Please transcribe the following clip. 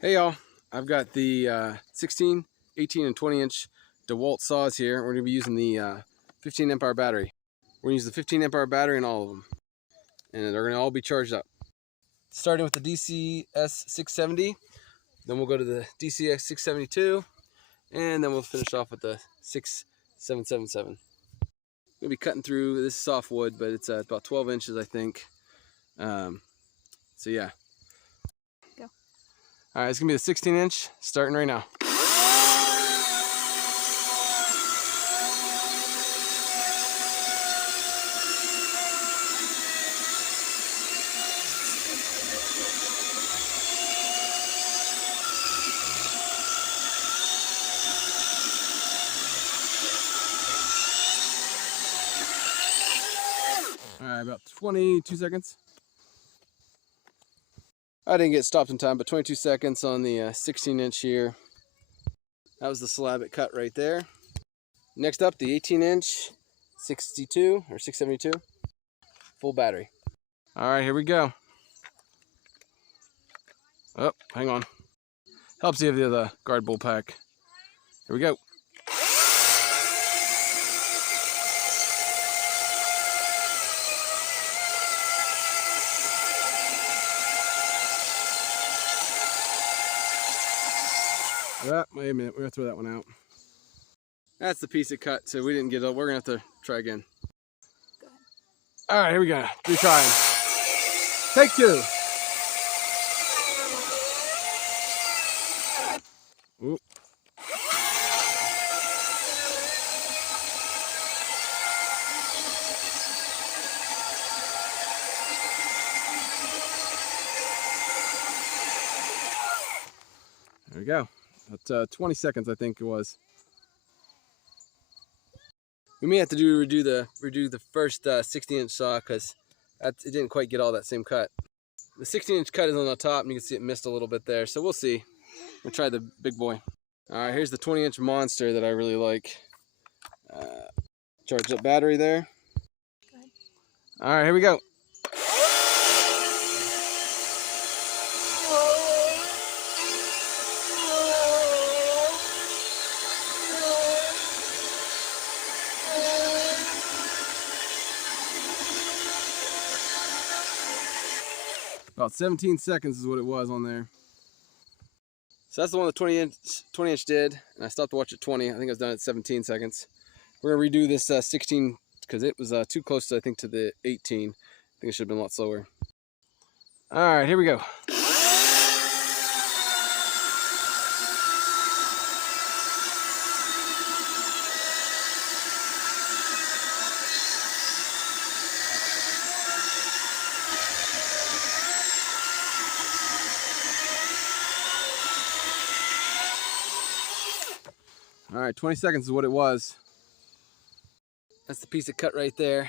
Hey y'all, I've got the 16, 18, and 20 inch DeWalt saws here. We're going to be using the 15 amp hour battery. We're going to use the 15 amp hour battery in all of them, and they're going to all be charged up. Starting with the DCS 670, then we'll go to the DCS 672, and then we'll finish off with the 6777. I'm going to be cutting through this soft wood, but it's about 12 inches, I think. So yeah. All right, it's gonna be the 16 inch starting right now. All right, about 22 seconds. I didn't get stopped in time, but 22 seconds on the 16 inch here. That was the slab it cut right there. Next up, the 18 inch 62 or 672 full battery. All right, here we go. Oh, hang on. Helps you have the other guard bull pack. Here we go. Wait a minute, we're gonna throw that one out. That's the piece it cut, so we didn't get it. We're gonna have to try again. All right, here we go. Retrying. Take two. Ooh. There we go. About 20 seconds, I think it was. We may have to redo the first 16-inch saw because it didn't quite get all that same cut. The 16-inch cut is on the top, and you can see it missed a little bit there. So we'll see. We'll try the big boy. All right, here's the 20-inch monster that I really like. Charged up battery there. All right, here we go. About 17 seconds is what it was on there. So that's the one the 20 inch did, and I stopped to watch at 20. I think I was done at 17 seconds. We're gonna redo this 16 because it was too close, I think, to the 18. I think it should have been a lot slower. All right, here we go. All right, 20 seconds is what it was. That's the piece of cut right there.